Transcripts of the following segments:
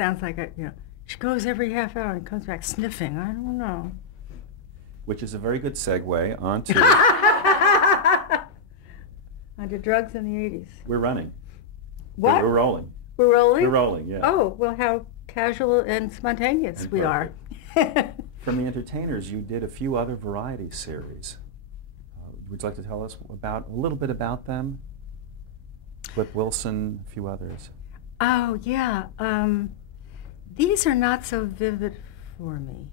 sounds like she goes every half hour and comes back sniffing. I don't know. Which is a very good segue onto... onto drugs in the 80s. We're running. What? We're rolling. We're rolling? We're rolling, yeah. Oh, well, how casual and spontaneous And we are. From the Entertainers, you did a few other variety series. Would you like to tell us a little bit about them? Flip Wilson, a few others. Oh, yeah. These are not so vivid for me.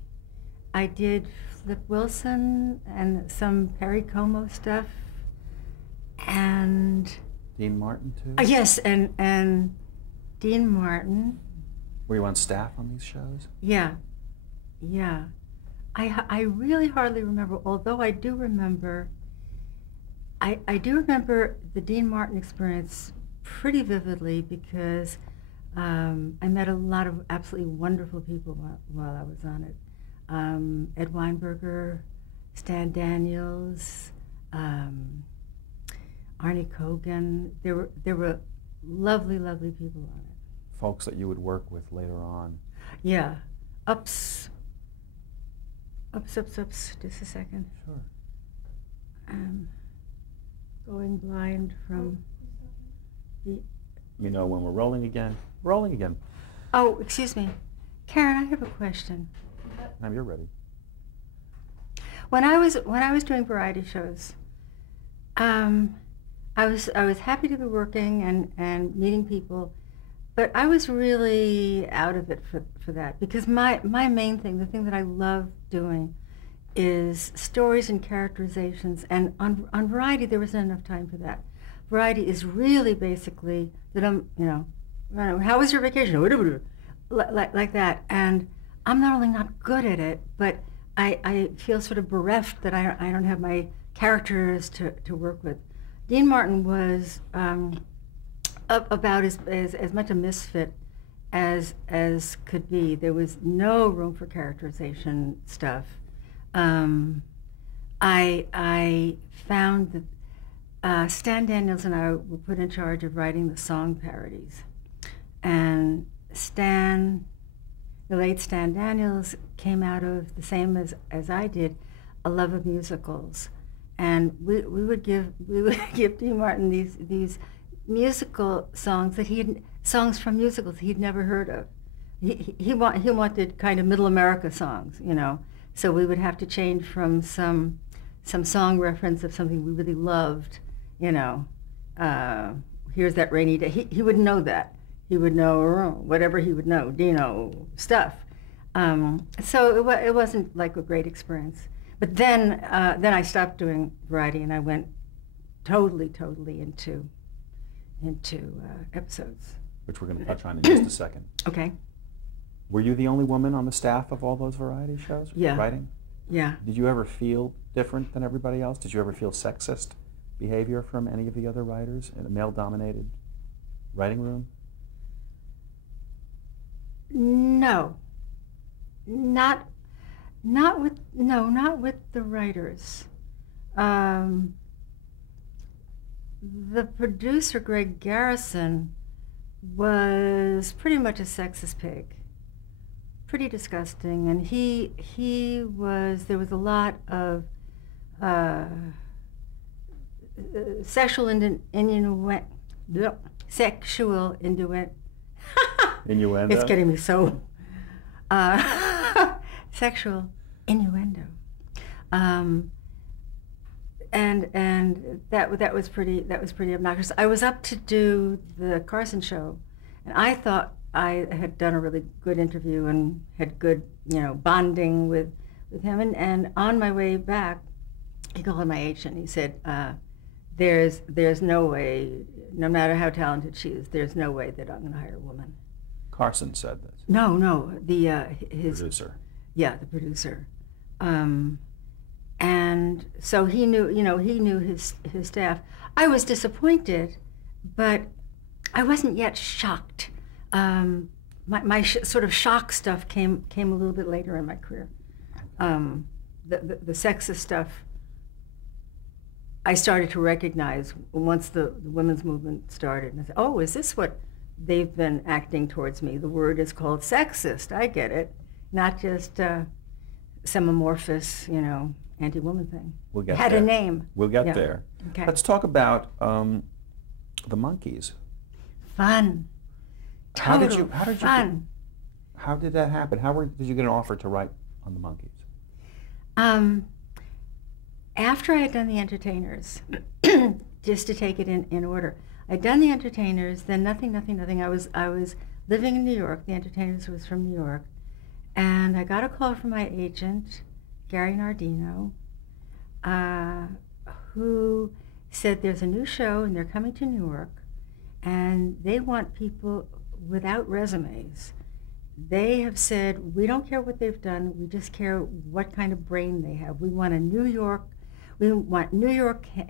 I did Flip Wilson and some Perry Como stuff, and... Dean Martin, too? Yes, and Dean Martin. Were you on staff on these shows? Yeah, yeah. I really hardly remember, although I do remember, I do remember the Dean Martin experience pretty vividly because I met a lot of absolutely wonderful people while I was on it. Ed Weinberger, Stan Daniels, Arnie Kogan. There were lovely, lovely people on it. Folks that you would work with later on. Yeah. Ups. Just a second. Sure. Going blind from the... You know when we're rolling again. Rolling again. Oh, excuse me. Karen, I have a question. You're ready. When I was doing variety shows, I was happy to be working and meeting people, but I was really out of it for that because my main thing, the thing that I love doing, is stories and characterizations. And on variety, there wasn't enough time for that. Variety is really basically that how was your vacation? Like that. And I'm not only not good at it, but I feel sort of bereft that I don't have my characters to work with. Dean Martin was about as much a misfit as could be. There was no room for characterization stuff. I found that Stan Daniels and I were put in charge of writing the song parodies, and the late Stan Daniels, came out of the same as I did, a love of musicals. And we would give Dean Martin these musical songs songs from musicals he'd never heard of. He wanted kind of middle America songs, So we would have to change from some song reference of something we really loved, Here's That Rainy Day. He would know that. He would know whatever he would know, Dino stuff. So it wasn't like a great experience. But then I stopped doing variety and I went totally into episodes. Which we're going to touch on in just a second. Okay. Were you the only woman on the staff of all those variety shows? Yeah. Writing? Yeah. Did you ever feel different than everybody else? Did you ever feel sexist behavior from any of the other writers in a male-dominated writing room? No. Not with the writers. The producer, Greg Garrison, was pretty much a sexist pig. Pretty disgusting, and there was a lot of sexual innuendo. Innuendo? It's getting me so... sexual innuendo. And that was pretty obnoxious. I was up to do the Carson show, and I thought I had done a really good interview and had good, bonding with him. And on my way back, he called my agent. He said, "There's no way, no matter how talented she is, there's no way that I'm going to hire a woman." Carson said this. No, his producer. Yeah, the producer. And so he knew his staff. I was disappointed, but I wasn't yet shocked. My sort of shock stuff came a little bit later in my career. The sexist stuff I started to recognize once the women's movement started. And I said, oh, is this what they've been acting towards me. The word is called sexist. I get it, not just some amorphous, anti-woman thing. We'll get Had there. a name. We'll get Yeah. there. Okay. Let's talk about the Monkees. Fun. How did Total you? How did you? fun. How did that happen? Did you get an offer to write on the Monkees? After I had done The Entertainers, just to take it in order, I'd done The Entertainers, then Nothing. I was living in New York. The Entertainers was from New York, and I got a call from my agent, Gary Nardino, who said there's a new show and they're coming to New York, and they want people without resumes. They have said, we don't care what they've done, we just care what kind of brain they have. We want New York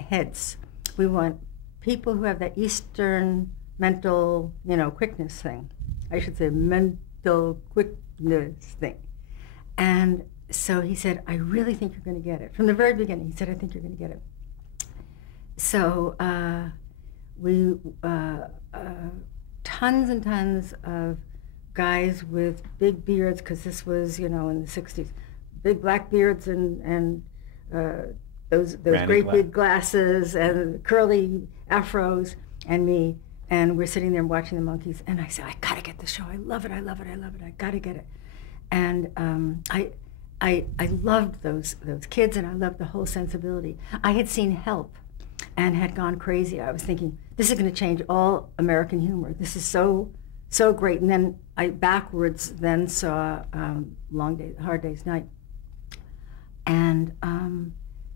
heads. We want people who have that Eastern mental, quickness thing. I should say mental quickness thing. And so he said, I really think you're going to get it. From the very beginning, he said, I think you're going to get it. So tons and tons of guys with big beards, because this was, in the 60s, big black beards and those great big glasses and curly afros, and me, and we're sitting there watching the Monkees, and I said, I gotta get the show. I love it. I gotta get it. And I loved those kids, and I loved the whole sensibility. I had seen Help and had gone crazy. I was thinking, this is going to change all American humor. This is so great. And then I backwards then saw Hard Day's Night. And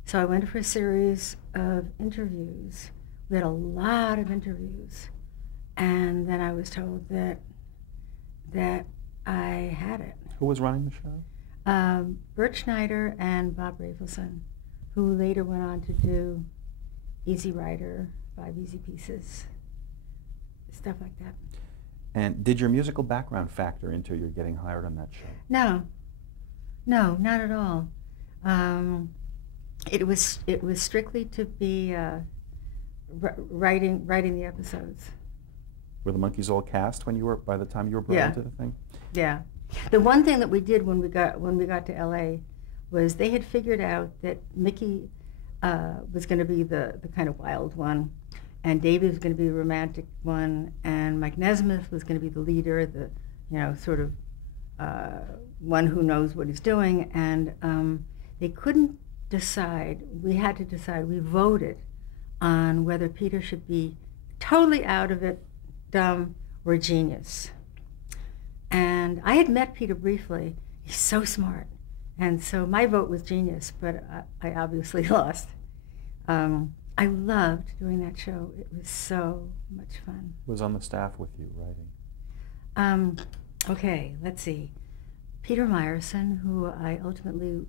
so I went for a series of interviews. We had a lot of interviews. And then I was told that I had it. Who was running the show? Bert Schneider and Bob Rafelson, who later went on to do Easy Rider, 5 Easy Pieces, stuff like that. And did your musical background factor into your getting hired on that show? No, not at all. It was strictly to be writing the episodes. Were the Monkees all cast by the time you were brought into the thing? Yeah. The one thing that we did when we got to LA was they had figured out that Mickey was going to be the kind of wild one, and David was going to be the romantic one, and Mike Nesmith was going to be the leader, the sort of one who knows what he's doing, and they couldn't decide. We had to decide. We voted on whether Peter should be totally out of it, dumb, or genius. And I had met Peter briefly. He's so smart. And so my vote was genius, but I obviously lost. I loved doing that show. It was so much fun. Who was on the staff with you writing? Okay, let's see. Peter Meyerson, who I ultimately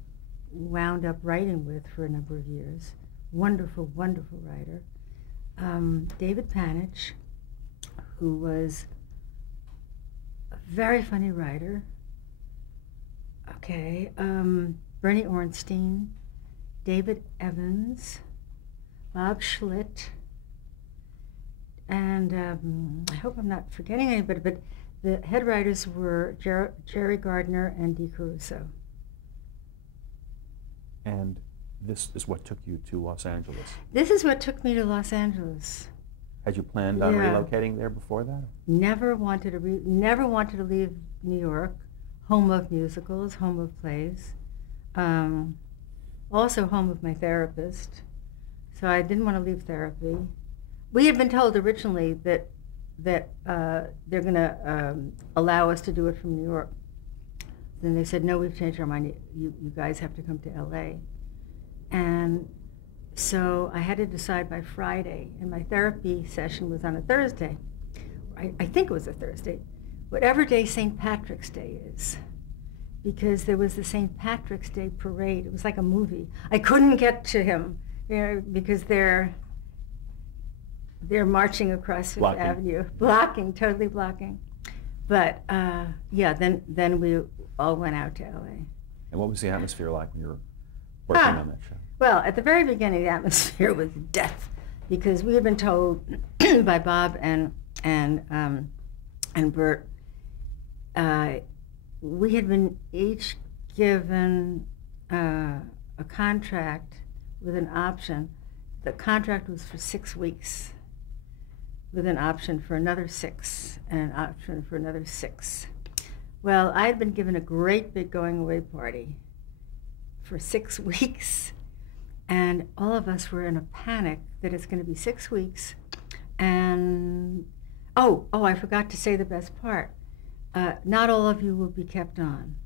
wound up writing with for a number of years. Wonderful, wonderful writer. David Panich, who was a very funny writer. Okay, Bernie Ornstein, David Evans, Bob Schlitt, and I hope I'm not forgetting anybody, but the head writers were Jerry Gardner and Dee Caruso. And this is what took you to Los Angeles? This is what took me to Los Angeles. Had you planned on relocating there before that? Never wanted to leave New York, home of musicals, home of plays, also home of my therapist. So I didn't want to leave therapy. We had been told originally that they're going to allow us to do it from New York. Then they said, no, we've changed our mind. You guys have to come to LA. And so I had to decide by Friday, and my therapy session was on a Thursday. I think it was a Thursday, whatever day St. Patrick's Day is, because there was the St. Patrick's Day parade. It was like a movie. I couldn't get to him, because they're marching across Fifth Avenue, totally blocking. But then we all went out to LA. And what was the atmosphere like when you were working on that show? Well, at the very beginning, the atmosphere was death, because we had been told by Bob and and Bert, we had been each given a contract with an option. The contract was for 6 weeks, with an option for another 6, and an option for another 6. Well, I had been given a great big going away party for 6 weeks, and all of us were in a panic that it's going to be 6 weeks, and I forgot to say the best part. Not all of you will be kept on.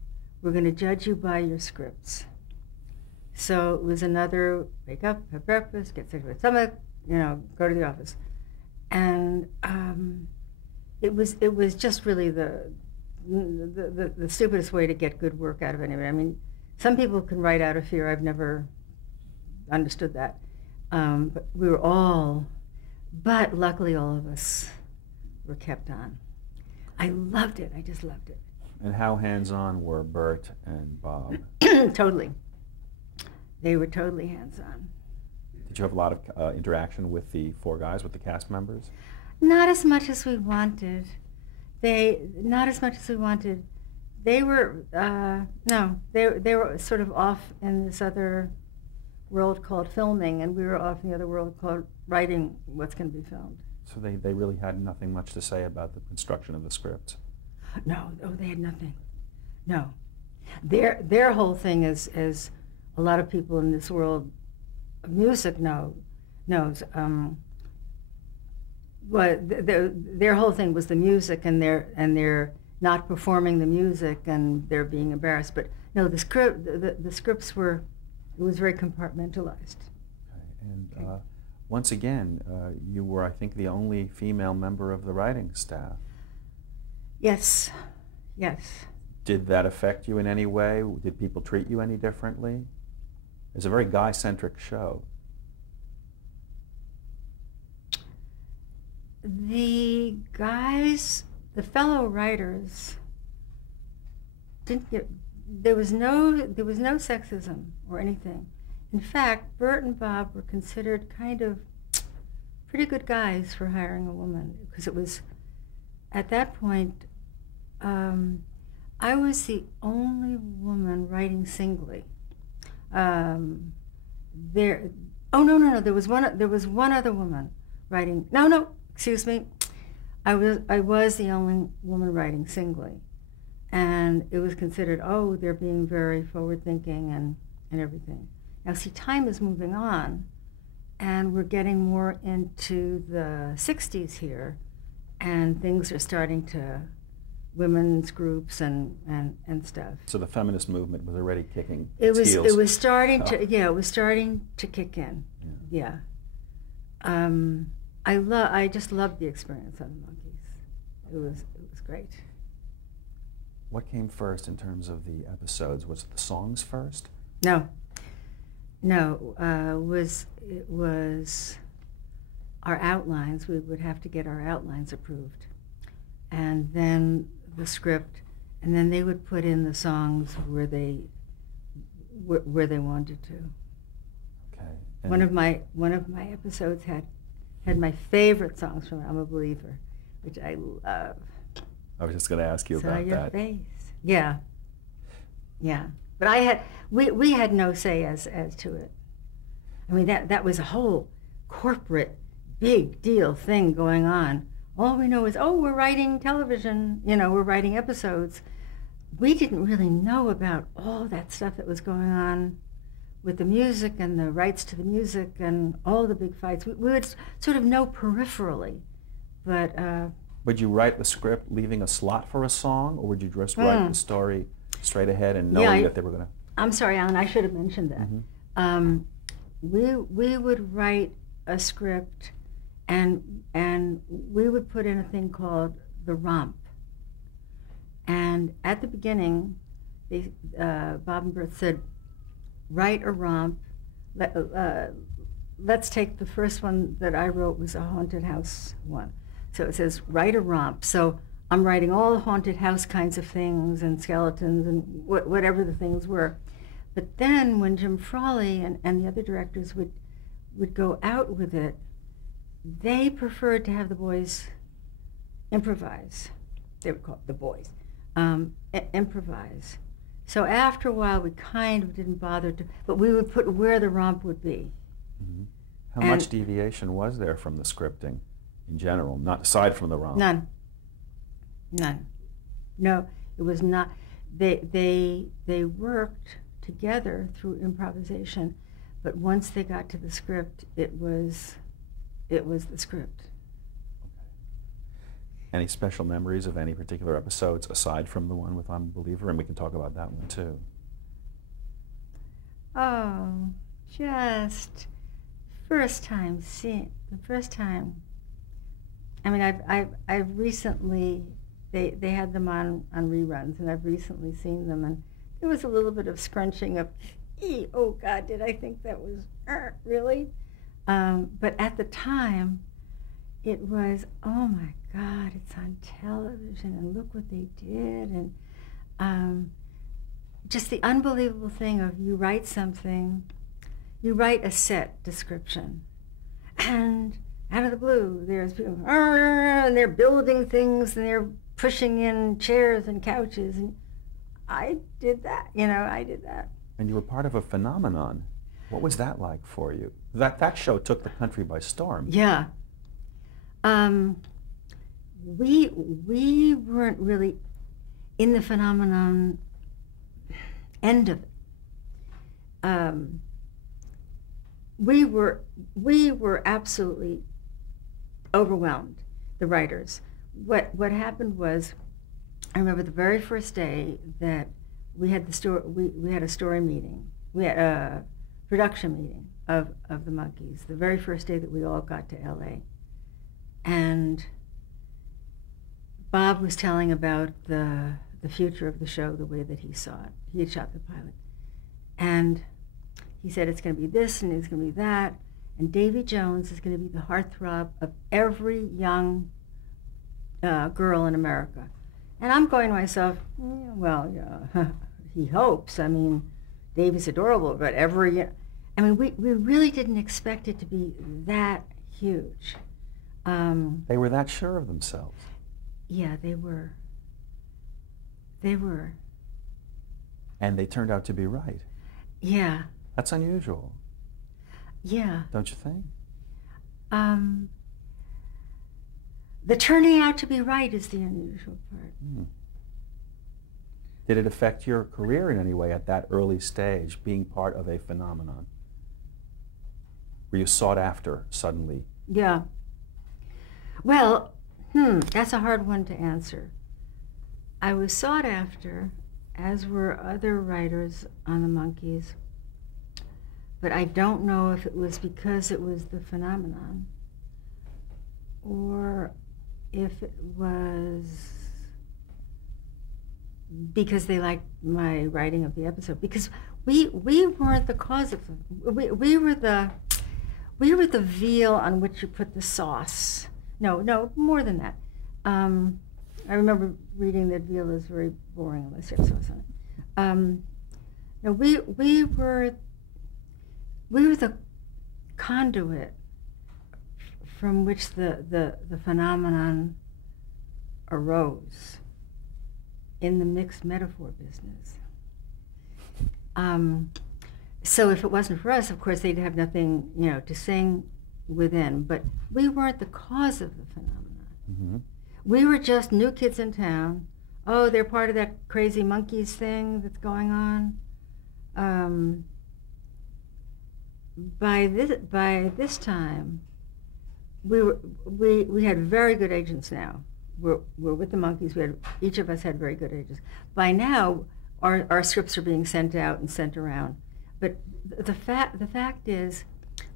We're going to judge you by your scripts. So it was another wake up, have breakfast, get sick of your stomach, go to the office. And it was just really the stupidest way to get good work out of anybody. I mean, some people can write out of fear. I've never understood that. But we were all, but luckily all of us were kept on. I loved it. I just loved it. And how hands-on were Bert and Bob? Totally. They were totally hands-on. Did you have a lot of interaction with the 4 guys, with the cast members? Not as much as we wanted. Not as much as we wanted. They were, they were sort of off in this other world called filming, and we were off in the other world called writing what's going to be filmed. So they really had nothing much to say about the construction of the scripts? No, they had nothing. No. Their whole thing is, as a lot of people in this world of music knows, their whole thing was the music, and they're not performing the music, and they're being embarrassed. But no, the scripts were, it was very compartmentalized. Okay. And once again, you were, I think, the only female member of the writing staff. Yes, yes. Did that affect you in any way? Did people treat you any differently? It's a very guy-centric show. The guys, the fellow writers, didn't get, there was no sexism or anything. In fact, Bert and Bob were considered kind of pretty good guys for hiring a woman, because it was, at that point, I was the only woman writing singly. There was one other woman writing. Excuse me. I was the only woman writing singly, and it was considered, they're being very forward-thinking and everything. Now, see, time is moving on, and we're getting more into the 60s here, and things are starting to, women's groups and stuff. So the feminist movement was already kicking its heels. It was starting to kick in. Yeah. I just loved the experience on the Monkees. It was great. What came first in terms of the episodes? Was it the songs first? No. It was our outlines. We would have to get our outlines approved, and then the script, and then they would put in the songs where they wanted to. Okay. And one of my episodes had my favorite songs from I'm a Believer, which I love. I was just going to ask you about your that. Face. Yeah. But we had no say as to it. I mean, that was a whole corporate big deal thing going on. All we know is, we're writing television, we're writing episodes. We didn't really know about all that stuff that was going on with the music and the rights to the music and all the big fights. We would sort of know peripherally, but... Would you write the script leaving a slot for a song, or would you just write the story straight ahead and knowing that they were going to... I'm sorry, Alan, I should have mentioned that. Mm-hmm. We would write a script, and we would put in a thing called the romp. And at the beginning, Bob and Bert said, write a romp. Let's take the first one that I wrote was a haunted house one. So it says, write a romp. So I'm writing all the haunted house kinds of things and skeletons and whatever the things were. But then when Jim Frawley and the other directors would go out with it, they preferred to have the boys improvise. they would call it the boys, improvise. So after a while, we kind of didn't bother to, but we would put where the romp would be. Mm-hmm. How much deviation was there from the scripting in general, not aside from the romp? None. None. No, it was not. They worked together through improvisation, but once they got to the script, it was the script. Any special memories of any particular episodes aside from the one with Unbeliever? And we can talk about that one too. Oh, just first time seeing, the first time. I mean, I've recently, they had them on reruns, and I've recently seen them, and there was a little bit of scrunching of, oh God, did I think that was, really? But at the time, it was, oh my God, it's on television, and look what they did, and just the unbelievable thing of you write something, you write a set description, and out of the blue, there's people, and they're building things, and they're pushing in chairs and couches, and I did that, I did that. And you were part of a phenomenon. What was that like for you? That show took the country by storm. Yeah. We weren't really in the phenomenon end of it. We were absolutely overwhelmed, the writers. What happened was, I remember the very first day that we had we had a story meeting. We had a production meeting of the Monkees. The very first day that we all got to LA. And Bob was telling about the future of the show, the way that he saw it. He had shot the pilot. And he said, it's going to be this and it's going to be that. And Davy Jones is going to be the heartthrob of every young girl in America. And I'm going to myself, well, yeah, he hopes. I mean, Davy's adorable, but we really didn't expect it to be that huge. They were that sure of themselves. Yeah, they were. And they turned out to be right. Yeah. That's unusual. Yeah. Don't you think? The turning out to be right is the unusual part. Mm. Did it affect your career in any way at that early stage, being part of a phenomenon? Were you sought after suddenly? Yeah. Well, that's a hard one to answer. I was sought after, as were other writers on the Monkees, but I don't know if it was because it was the phenomenon or if it was because they liked my writing of the episode. Because we weren't the cause of it. We were the veal on which you put the sauce. No, more than that. I remember reading that veal is very boring unless you have sauce on it. No, we were the conduit from which the phenomenon arose in the mixed metaphor business. So if it wasn't for us, of course, they'd have nothing, to sing within. But we weren't the cause of the phenomenon. Mm-hmm. We were just new kids in town. Oh, they're part of that crazy Monkees thing that's going on. By this time, we had very good agents now. We're with the Monkees. Each of us had very good agents. By now, our scripts are being sent out and sent around. But the fact is,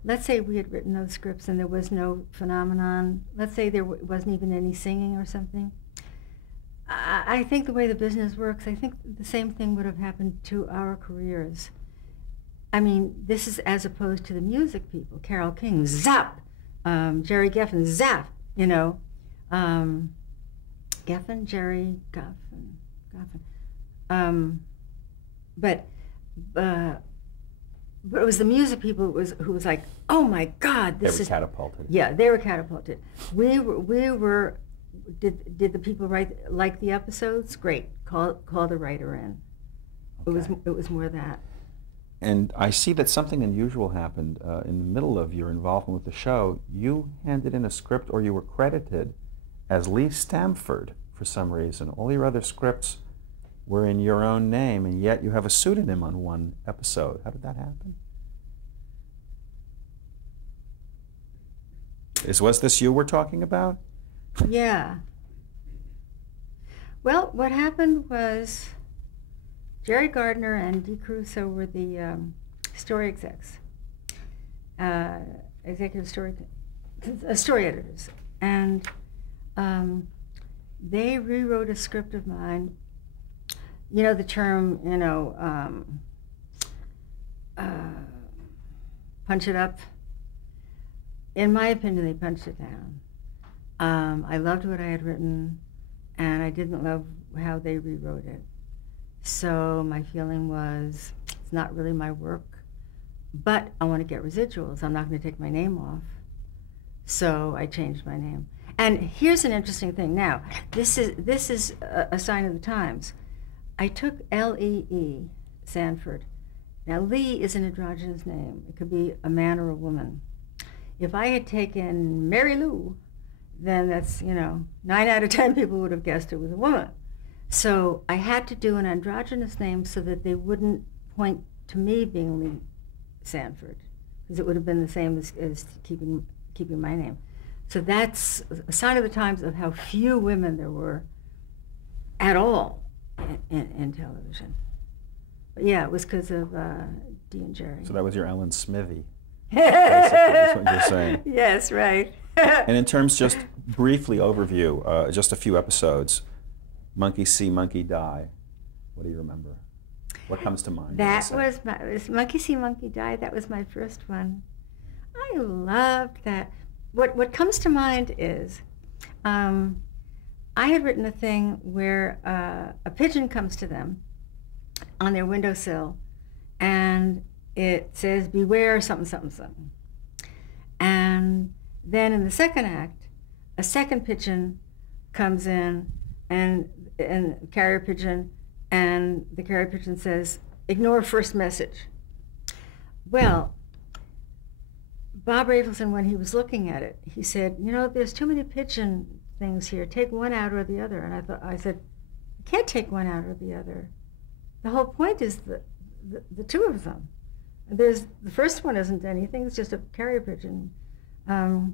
let's say we had written those scripts and there was no phenomenon. Let's say there wasn't even any singing or something. I think the way the business works, I think the same thing would have happened to our careers. I mean, this is as opposed to the music people. Carole King, zap! Jerry Geffen, zap! Geffen, Jerry, Geffen. But it was the music people who was like, oh my God, this is... They were catapulted. Yeah, they were catapulted. We were did the people like the episodes? Great. Call the writer in. Okay. It was more that. And I see that something unusual happened in the middle of your involvement with the show. You handed in a script, or you were credited as Lee Stamford for some reason. All your other scripts were in your own name, and yet you have a pseudonym on one episode. How did that happen? Was this you we're talking about? Yeah. Well, what happened was Jerry Gardner and Dee Caruso were the story execs, executive story editors, and they rewrote a script of mine. You know the term, punch it up. In my opinion, they punched it down. I loved what I had written, and I didn't love how they rewrote it. So my feeling was, it's not really my work, but I want to get residuals. I'm not going to take my name off. So I changed my name. And here's an interesting thing. Now, this is a sign of the times. I took L-E-E, Sanford. Now, Lee is an androgynous name. It could be a man or a woman. If I had taken Mary Lou, then that's, 9 out of 10 people would have guessed it was a woman. So I had to do an androgynous name so that they wouldn't point to me being Lee Sanford, because it would have been the same as keeping my name. So that's a sign of the times of how few women there were at all in television. But yeah, it was because of Dee and Jerry. So that was your Ellen Smithy. That's what you're saying. Yes, right. And in terms, just briefly overview, just a few episodes. Monkey See, Monkey Die. What do you remember? What comes to mind? That was Monkey See, Monkey Die. That was my first one. I loved that. What comes to mind is, I had written a thing where a pigeon comes to them on their windowsill, and it says, "Beware something, something, something." And then in the second act, a second pigeon comes in, and carrier pigeon, and the carrier pigeon says, "Ignore first message." Well, Bob Rafelson, when he was looking at it, he said, "There's too many pigeon things here. Take one out or the other." And I said, "I can't take one out or the other. The whole point is the two of them. The first one isn't anything. It's just a carrier pigeon." No.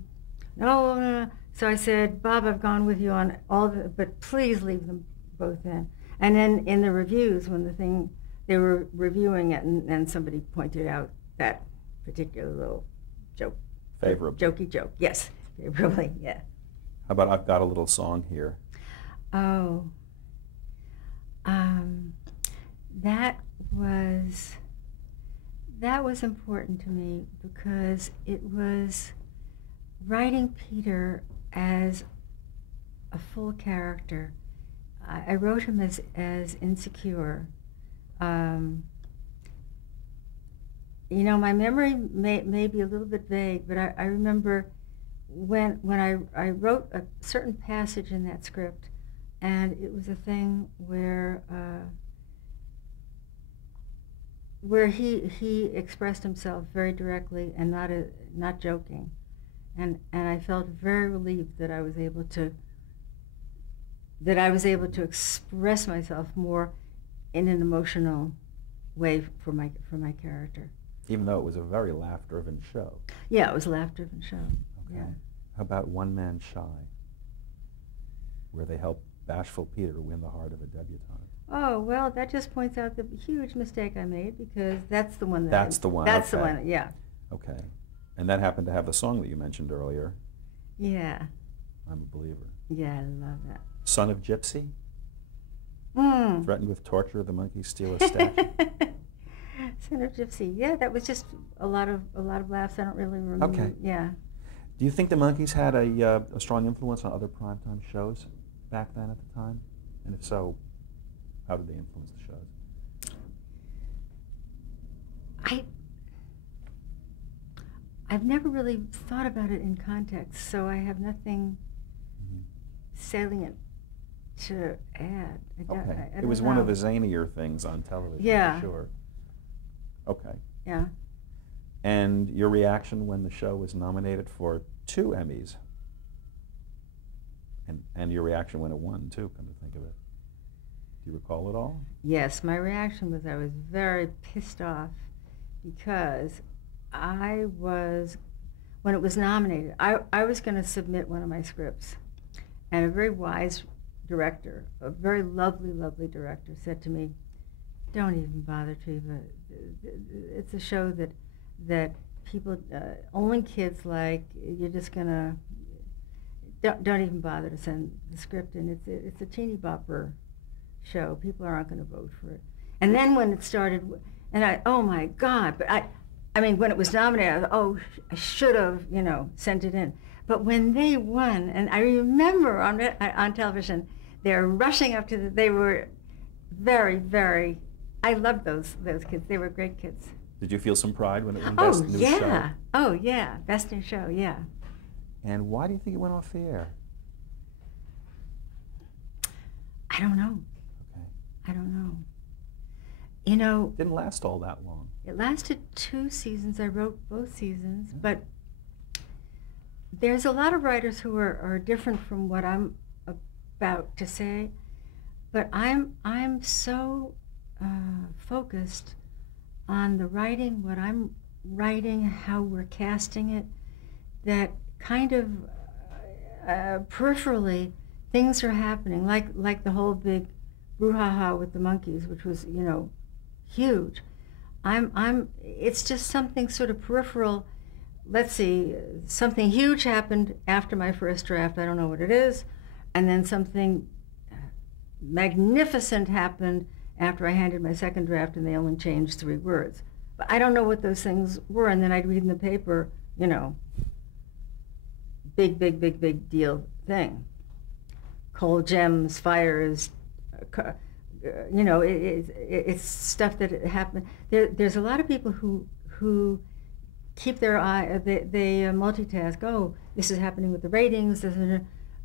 So I said, "Bob, I've gone with you on all but please leave them both in." And then in the reviews, when they were reviewing it, and somebody pointed out that particular little joke. Favorably. Jokey joke, yes, favorably, yeah. How about I've got a little song here? Oh, that was important to me because it was writing Peter as a full character. I wrote him as insecure. My memory may be a little bit vague, but I remember when I wrote a certain passage in that script, and it was a thing where he expressed himself very directly and not joking, and I felt very relieved that I was able to express myself more in an emotional way for my character. Even though it was a very laugh-driven show. Yeah, it was a laugh-driven show. Okay. Yeah. How about One Man Shy, where they help bashful Peter win the heart of a debutante? Oh, well, that just points out the huge mistake I made, because that's the one That's the one, That's okay. the one, yeah. Okay. And that happened to have the song that you mentioned earlier. Yeah. I'm a Believer. Yeah, I love that. Son of Gypsy? Mm. Threatened with torture, the monkeys steal a statue? Son of Gypsy. Yeah, that was just a lot of laughs. I don't really remember. Okay. Yeah. Do you think the monkeys had a strong influence on other primetime shows back then at the time? And if so, how did they influence the shows? I've never really thought about it in context, so I have nothing salient to add. Okay. I It was don't one of know. the zanier things on television, Yeah. for sure. Okay. Yeah. And your reaction when the show was nominated for 2 Emmys? And your reaction when it won, too, come to think of it. Do you recall it all? Yes, my reaction was I was very pissed off because when it was nominated, I was going to submit one of my scripts. And a very wise director, a very lovely, lovely director, said to me, "Don't even bother, Treva. It's a show that people, only kids like. You're just gonna don't even bother to send the script in. It's a teeny bopper show. People aren't going to vote for it." And then when it started, and oh my God! But I mean, when it was nominated, I thought, oh, I should have, sent it in. But when they won, and I remember on television, they're rushing up to they were very, very, I loved those kids. They were great kids. Did you feel some pride when it won Oh, Best New yeah. Show? Oh, yeah. Best New Show, yeah. And why do you think it went off the air? I don't know. Okay. I don't know. It didn't last all that long. It lasted 2 seasons. I wrote both seasons, but there's a lot of writers who are different from what I'm about to say, but I'm so focused on the writing, what I'm writing, how we're casting it, that kind of peripherally things are happening, like the whole big brouhaha with the monkeys, which was huge. It's just something sort of peripheral. Let's see, something huge happened after my first draft. I don't know what it is. And then something magnificent happened after I handed my second draft, and they only changed 3 words. But I don't know what those things were. And then I'd read in the paper, big, big, big, big deal thing. Coal gems, fires, it's stuff that happened. There's a lot of people who keep their eye, they multitask. Oh, this is happening with the ratings,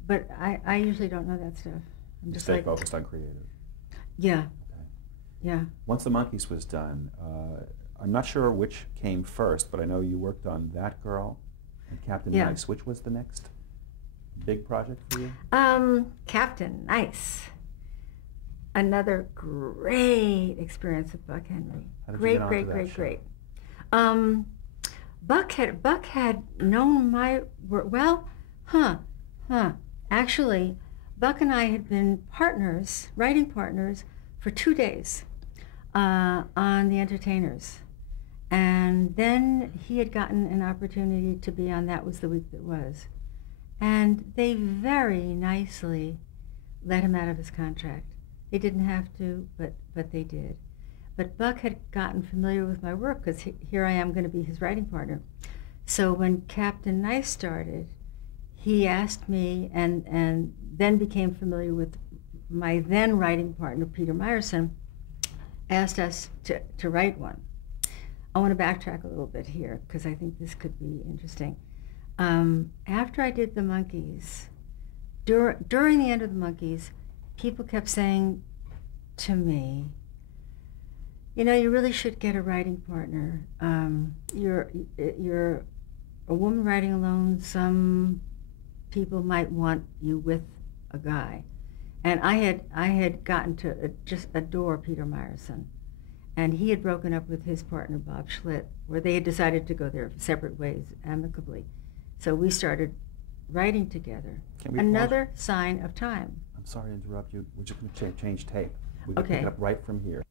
but I usually don't know that stuff. I'm just Stay focused on creative. Yeah. Okay. Yeah. Once The Monkeys was done, I'm not sure which came first, but I know you worked on That Girl and Captain Nice. Which was the next big project for you? Captain Nice. Another great experience with Buck Henry. How did you get onto Great, that great, show? great. Buck had known my work. Well, actually, Buck and I had been partners, writing partners, for 2 days on The Entertainers. And then he had gotten an opportunity to be on That Was the Week That Was. And they very nicely let him out of his contract. They didn't have to, but they did. But Buck had gotten familiar with my work because here I am going to be his writing partner. So when Captain Nice started, he asked me and then became familiar with my then writing partner, Peter Meyerson, asked us to write one. I want to backtrack a little bit here because I think this could be interesting. After I did The Monkeys, during the end of The Monkeys, people kept saying to me, you really should get a writing partner. You're a woman writing alone. Some people might want you with a guy. And I had gotten to just adore Peter Meyerson. And he had broken up with his partner, Bob Schlitt, where they had decided to go their separate ways amicably. So we started writing together. Another sign of time. I'm sorry to interrupt you. We're just going to change tape. We're going to Okay. pick it up right from here.